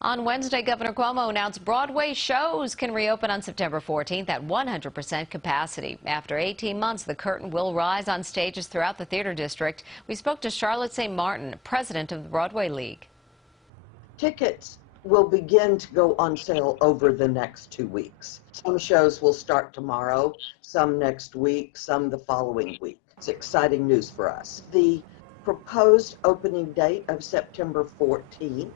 On Wednesday, Governor Cuomo announced Broadway shows can reopen on September 14th at 100% capacity. After 18 months, the curtain will rise on stages throughout the theater district. We spoke to Charlotte St. Martin, president of the Broadway League. Tickets will begin to go on sale over the next 2 weeks. Some shows will start tomorrow, some next week, some the following week. It's exciting news for us. The proposed opening date of September 14th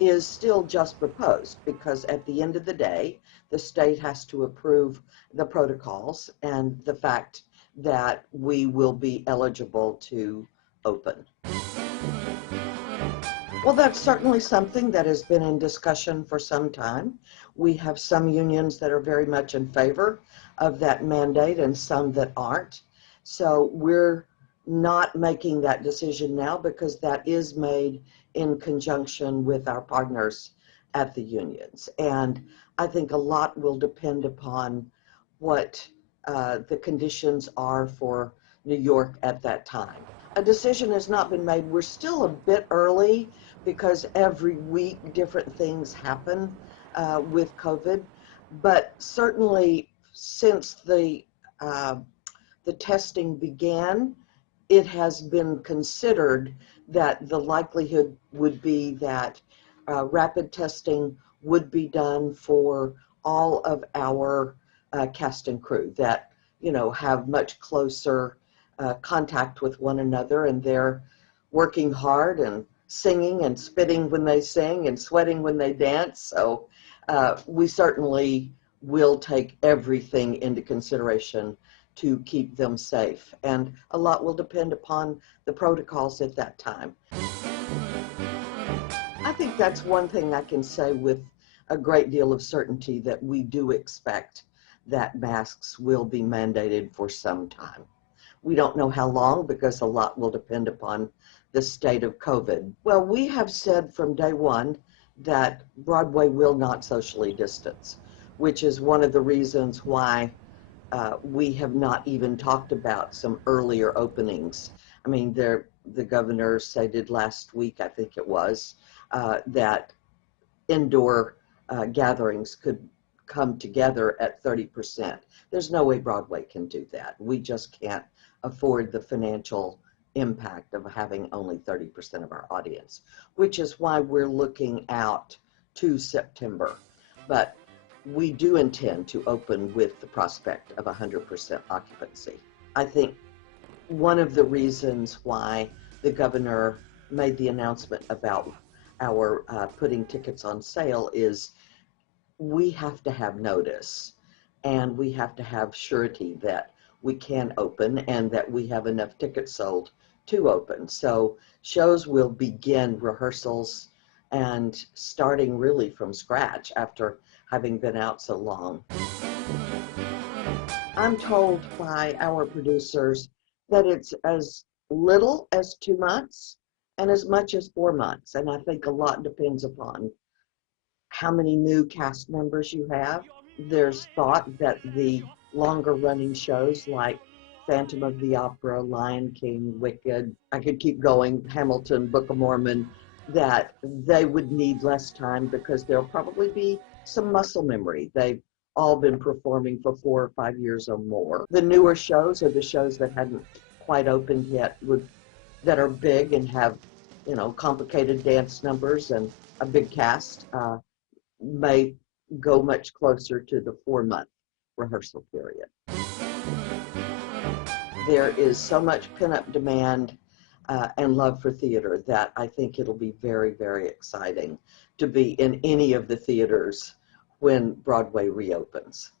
is still just proposed because at the end of the day, the state has to approve the protocols and the fact that we will be eligible to open. Well, that's certainly something that has been in discussion for some time. We have some unions that are very much in favor of that mandate and some that aren't. So we're not making that decision now because that is made in conjunction with our partners at the unions. And I think a lot will depend upon what the conditions are for New York at that time. A decision has not been made. We're still a bit early because every week different things happen with COVID. But certainly since the testing began, it has been considered that the likelihood would be that rapid testing would be done for all of our cast and crew that, you know, have much closer contact with one another, and they're working hard and singing and spitting when they sing and sweating when they dance. So we certainly will take everything into consideration to keep them safe, and a lot will depend upon the protocols at that time. I think that's one thing I can say with a great deal of certainty, that we do expect that masks will be mandated for some time. We don't know how long because a lot will depend upon the state of COVID. Well, we have said from day one that Broadway will not socially distance, which is one of the reasons why we have not even talked about some earlier openings. I mean, the governor stated last week, I think it was, that indoor gatherings could come together at 30%. There's no way Broadway can do that. We just can't afford the financial impact of having only 30% of our audience, which is why we're looking out to September. But we do intend to open with the prospect of 100% occupancy. I think one of the reasons why the governor made the announcement about our putting tickets on sale is we have to have notice, and we have to have surety that we can open and that we have enough tickets sold to open. So shows will begin rehearsals and starting really from scratch after having been out so long. I'm told by our producers that it's as little as 2 months and as much as 4 months. And I think a lot depends upon how many new cast members you have. There's thought that the longer running shows like Phantom of the Opera, Lion King, Wicked, I could keep going, Hamilton, Book of Mormon, that they would need less time because there'll probably be some muscle memory. They've all been performing for 4 or 5 years or more. The newer shows are the shows that hadn't quite opened yet, that are big and have, you know, complicated dance numbers and a big cast, may go much closer to the 4-month rehearsal period. There is so much pent-up demand and love for theater that I think it'll be very, very exciting to be in any of the theaters when Broadway reopens.